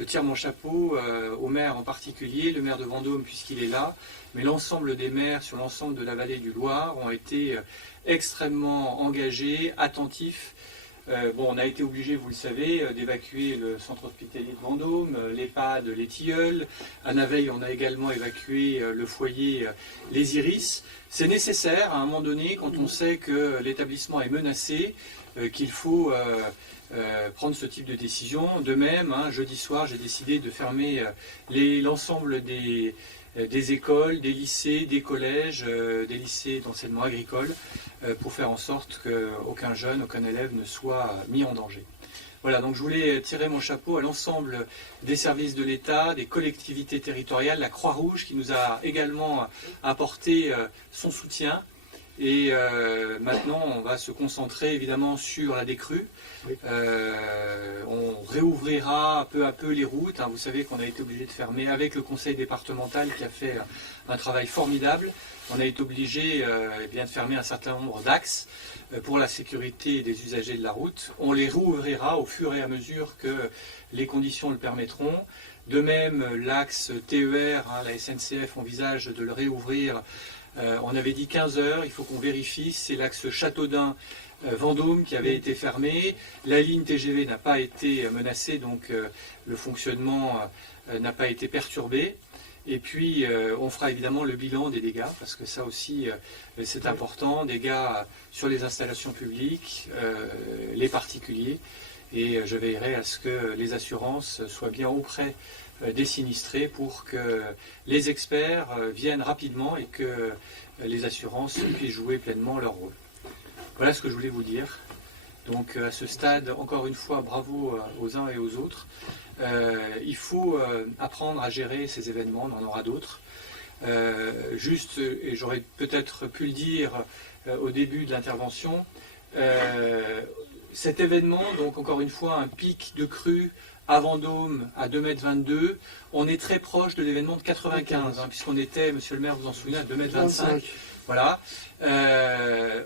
je tire mon chapeau au maire en particulier, le maire de Vendôme puisqu'il est là, mais l'ensemble des maires sur l'ensemble de la vallée du Loir ont été extrêmement engagés, attentifs. On a été obligé, vous le savez, d'évacuer le centre hospitalier de Vendôme, l'EHPAD, les Tilleuls. À Naveil, on a également évacué le foyer Les Iris. C'est nécessaire à un moment donné, quand on sait que l'établissement est menacé, qu'il faut prendre ce type de décision. De même, jeudi soir, j'ai décidé de fermer l'ensemble des écoles, des lycées, des collèges, des lycées d'enseignement agricole, pour faire en sorte qu'aucun jeune, aucun élève ne soit mis en danger. Voilà, donc je voulais tirer mon chapeau à l'ensemble des services de l'État, des collectivités territoriales, la Croix-Rouge qui nous a également apporté son soutien. Et maintenant, on va se concentrer évidemment sur la décrue. Oui. On réouvrira peu à peu les routes. Vous savez qu'on a été obligé de fermer avec le conseil départemental qui a fait un travail formidable. On a été obligé de fermer un certain nombre d'axes pour la sécurité des usagers de la route. On les réouvrira au fur et à mesure que les conditions le permettront. De même, l'axe TER, la SNCF envisage de le réouvrir. On avait dit 15 heures, il faut qu'on vérifie, c'est l'axe Châteaudun-Vendôme qui avait été fermé. La ligne TGV n'a pas été menacée, donc le fonctionnement n'a pas été perturbé. Et puis on fera évidemment le bilan des dégâts, parce que ça aussi c'est important, dégâts sur les installations publiques, les particuliers, et je veillerai à ce que les assurances soient bien auprès des sinistrés pour que les experts viennent rapidement et que les assurances puissent jouer pleinement leur rôle. Voilà ce que je voulais vous dire. Donc à ce stade, encore une fois, bravo aux uns et aux autres. Il faut apprendre à gérer ces événements, on en aura d'autres. Juste, et j'aurais peut-être pu le dire au début de l'intervention, cet événement, donc encore une fois, un pic de crue à Vendôme à 2,22 m, on est très proche de l'événement de 95, puisqu'on était, monsieur le maire, vous en souvenez, à 2,25 m. Voilà.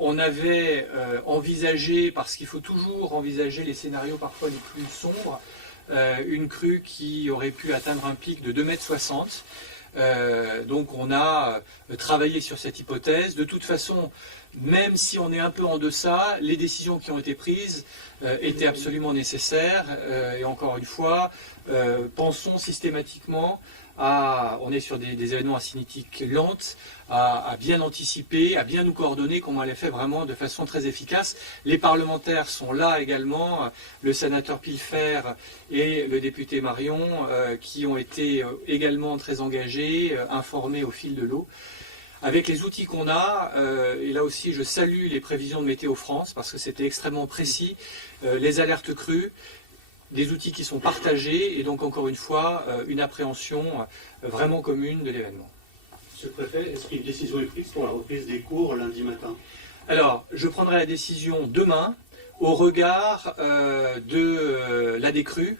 On avait envisagé, parce qu'il faut toujours envisager les scénarios parfois les plus sombres, une crue qui aurait pu atteindre un pic de 2,60 m. Donc on a travaillé sur cette hypothèse. De toute façon, même si on est un peu en deçà, les décisions qui ont été prises étaient absolument nécessaires. Et encore une fois, pensons systématiquement on est sur des événements à cinétique lente, à bien anticiper, à bien nous coordonner, comme on l'a fait vraiment de façon très efficace. Les parlementaires sont là également, le sénateur Pilfer et le député Marion, qui ont été également très engagés, informés au fil de l'eau. Avec les outils qu'on a, et là aussi je salue les prévisions de Météo France, parce que c'était extrêmement précis, les alertes crues, des outils qui sont partagés, et donc encore une fois, une appréhension vraiment commune de l'événement. Monsieur le Préfet, est-ce qu'une décision est prise pour la reprise des cours lundi matin? Alors, je prendrai la décision demain, au regard de la décrue.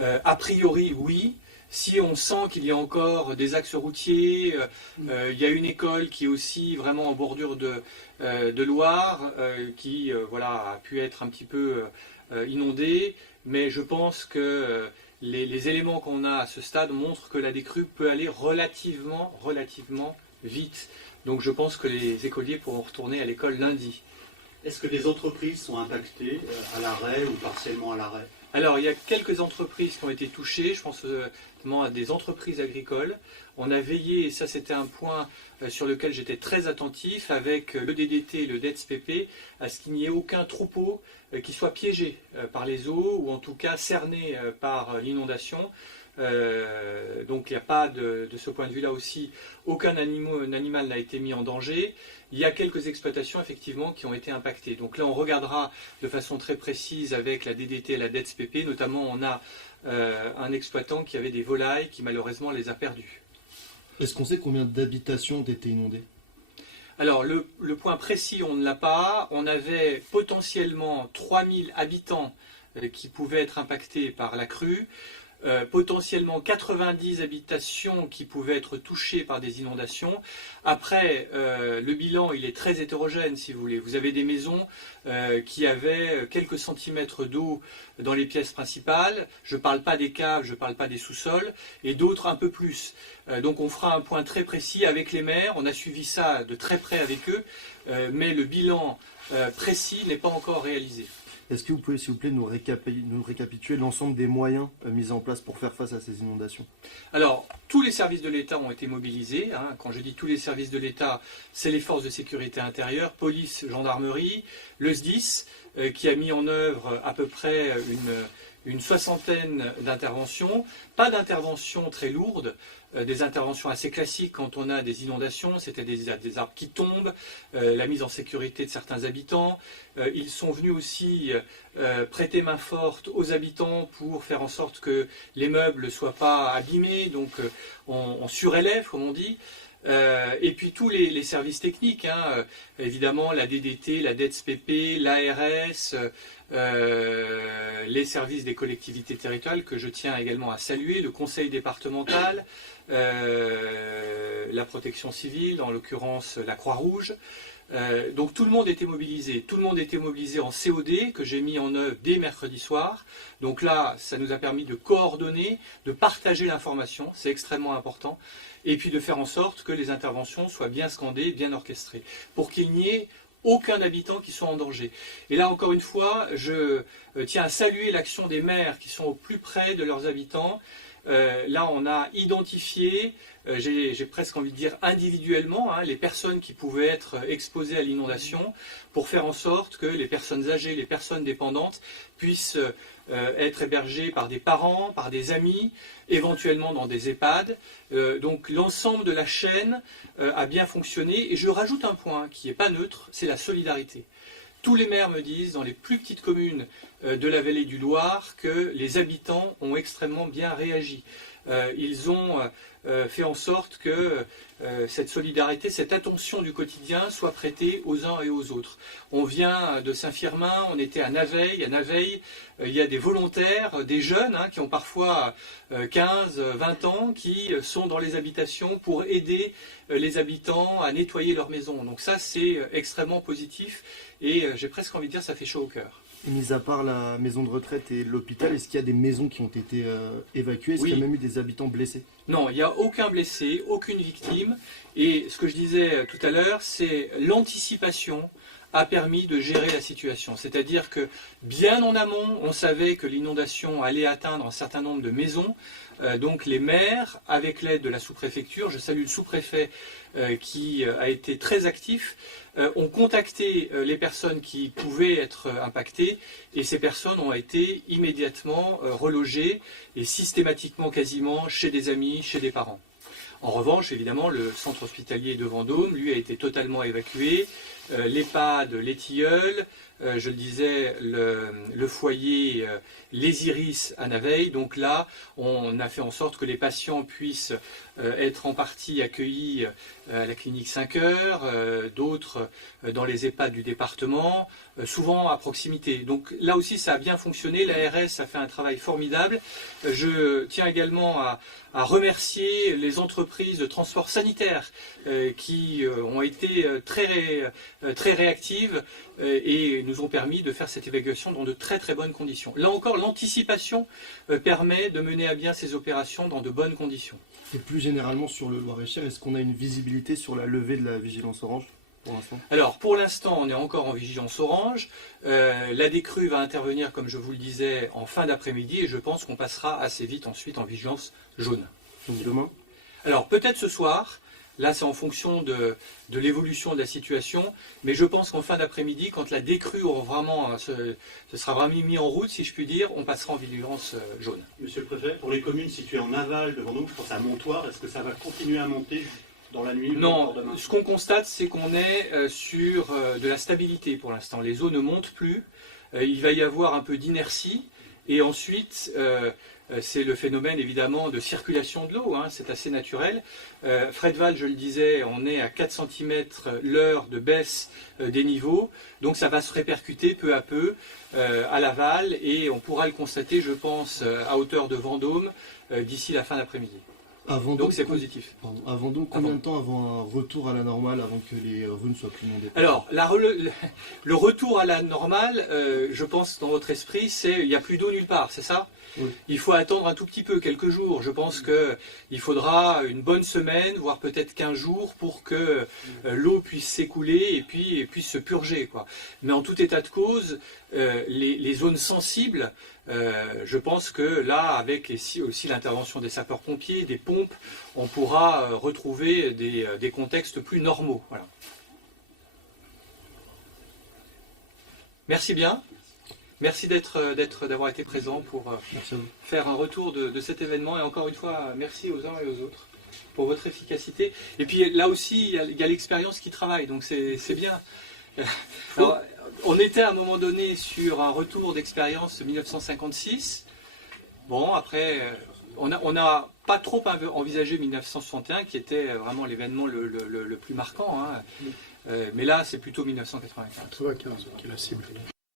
A priori, oui. Si on sent qu'il y a encore des axes routiers, il y a une école qui est aussi vraiment en bordure de Loire, qui a pu être un petit peu inondée, mais je pense que les éléments qu'on a à ce stade montrent que la décrue peut aller relativement vite. Donc je pense que les écoliers pourront retourner à l'école lundi. Est-ce que des entreprises sont impactées à l'arrêt ou partiellement à l'arrêt? Alors, il y a quelques entreprises qui ont été touchées, je pense notamment à des entreprises agricoles. On a veillé, et ça c'était un point sur lequel j'étais très attentif, avec le DDT et le DETSPP, à ce qu'il n'y ait aucun troupeau qui soit piégé par les eaux, ou en tout cas cerné par l'inondation. Donc il n'y a pas de ce point de vue-là aussi, aucun animal n'a été mis en danger. Il y a quelques exploitations effectivement qui ont été impactées. Donc là on regardera de façon très précise avec la DDT et la DETSPP, notamment on a un exploitant qui avait des volailles qui malheureusement les a perdues. Est-ce qu'on sait combien d'habitations ont été inondées? Alors le point précis on ne l'a pas, on avait potentiellement 3000 habitants qui pouvaient être impactés par la crue. potentiellement 90 habitations qui pouvaient être touchées par des inondations. Après, le bilan, il est très hétérogène, si vous voulez. Vous avez des maisons qui avaient quelques centimètres d'eau dans les pièces principales. Je ne parle pas des caves, je ne parle pas des sous-sols, et d'autres un peu plus. Donc on fera un point très précis avec les maires. On a suivi ça de très près avec eux, mais le bilan précis n'est pas encore réalisé. Est-ce que vous pouvez, s'il vous plaît, nous récapituler l'ensemble des moyens mis en place pour faire face à ces inondations? Alors, tous les services de l'État ont été mobilisés. Quand je dis tous les services de l'État, c'est les forces de sécurité intérieure, police, gendarmerie, le SDIS, qui a mis en œuvre à peu près une soixantaine d'interventions. Pas d'interventions très lourdes, des interventions assez classiques quand on a des inondations, c'était des arbres qui tombent, la mise en sécurité de certains habitants. Ils sont venus aussi prêter main forte aux habitants pour faire en sorte que les meubles ne soient pas abîmés, donc on surélève, comme on dit. Et puis tous les services techniques, évidemment la DDT, la DETSPP, l'ARS, les services des collectivités territoriales que je tiens également à saluer, le conseil départemental, la protection civile, en l'occurrence la Croix-Rouge. Donc tout le monde était mobilisé. Tout le monde était mobilisé en COD que j'ai mis en œuvre dès mercredi soir. Donc là, ça nous a permis de coordonner, de partager l'information, c'est extrêmement important, et puis de faire en sorte que les interventions soient bien scandées, bien orchestrées, pour qu'il n'y ait aucun habitant qui soit en danger. Et là, encore une fois, je tiens à saluer l'action des maires qui sont au plus près de leurs habitants. Là, on a identifié, j'ai presque envie de dire individuellement, les personnes qui pouvaient être exposées à l'inondation pour faire en sorte que les personnes âgées, les personnes dépendantes puissent être hébergées par des parents, par des amis, éventuellement dans des EHPAD. Donc l'ensemble de la chaîne a bien fonctionné. Et je rajoute un point qui n'est pas neutre, c'est la solidarité. Tous les maires me disent, dans les plus petites communes de la vallée du Loir, que les habitants ont extrêmement bien réagi. Ils ont fait en sorte que cette solidarité, cette attention du quotidien soit prêtée aux uns et aux autres. On vient de Saint-Firmin, on était à Naveil. À Naveil, il y a des volontaires, des jeunes qui ont parfois 15, 20 ans, qui sont dans les habitations pour aider les habitants à nettoyer leur maison. Donc ça, c'est extrêmement positif et j'ai presque envie de dire ça fait chaud au cœur. Et mis à part la maison de retraite et l'hôpital, est-ce qu'il y a des maisons qui ont été évacuées? Est-ce qu'il y a même eu des habitants blessés? Non, il n'y a aucun blessé, aucune victime. Et ce que je disais tout à l'heure, c'est l'anticipation a permis de gérer la situation. C'est-à-dire que bien en amont, on savait que l'inondation allait atteindre un certain nombre de maisons. Donc les maires, avec l'aide de la sous-préfecture, je salue le sous-préfet qui a été très actif, ont contacté les personnes qui pouvaient être impactées et ces personnes ont été immédiatement relogées et systématiquement quasiment chez des amis, chez des parents. En revanche, évidemment, le centre hospitalier de Vendôme, lui, a été totalement évacué. L'EHPAD, les Tilleuls, je le disais, le foyer Les Iris à Naveil. Donc là, on a fait en sorte que les patients puissent être en partie accueillis à la clinique 5 heures, d'autres dans les EHPAD du département, souvent à proximité. Donc là aussi, ça a bien fonctionné. L'ARS a fait un travail formidable. Je tiens également à remercier les entreprises de transport sanitaire qui ont été très réactives et nous ont permis de faire cette évacuation dans de très très bonnes conditions. Là encore, l'anticipation permet de mener à bien ces opérations dans de bonnes conditions. Et plus généralement sur le Loir-et-Cher, est-ce qu'on a une visibilité sur la levée de la vigilance orange pour l'instant? Alors pour l'instant, on est encore en vigilance orange. La décrue va intervenir, comme je vous le disais, en fin d'après-midi et je pense qu'on passera assez vite ensuite en vigilance jaune. Donc demain? Alors peut-être ce soir. Là, c'est en fonction de l'évolution de la situation, mais je pense qu'en fin d'après-midi, quand la décrue aura vraiment, ce sera vraiment mis en route, si je puis dire, on passera en vigilance jaune. Monsieur le préfet, pour les communes situées en aval de Vendôme, je pense à Montoire, est-ce que ça va continuer à monter dans la nuit? Non, ce qu'on constate, c'est qu'on est sur de la stabilité pour l'instant. Les eaux ne montent plus, il va y avoir un peu d'inertie, et ensuite, c'est le phénomène évidemment de circulation de l'eau, hein, c'est assez naturel. Fredval, je le disais, on est à 4 cm l'heure de baisse des niveaux, donc ça va se répercuter peu à peu à l'aval et on pourra le constater, je pense, à hauteur de Vendôme d'ici la fin d'après-midi. Donc c'est positif. Avant donc, combien de temps avant un retour à la normale, avant que les rues ne soient plus inondées? Alors, le retour à la normale, je pense dans votre esprit, c'est il n'y a plus d'eau nulle part, c'est ça? Oui. Il faut attendre un tout petit peu, quelques jours. Je pense qu'il faudra une bonne semaine, voire peut-être 15 jours pour que l'eau puisse s'écouler et puis puisse se purger, quoi. Mais en tout état de cause, les zones sensibles, je pense que là, avec aussi l'intervention des sapeurs-pompiers, des pompes, on pourra retrouver des contextes plus normaux. Voilà. Merci bien. Merci d'avoir été présent pour faire un retour de cet événement. Et encore une fois, merci aux uns et aux autres pour votre efficacité. Et puis là aussi, il y a l'expérience qui travaille, donc c'est bien. Alors, on était à un moment donné sur un retour d'expérience 1956. Bon, après, on n'a pas trop envisagé 1961, qui était vraiment l'événement le plus marquant. Hein. Mais là, c'est plutôt 1995. 95, qui est la cible.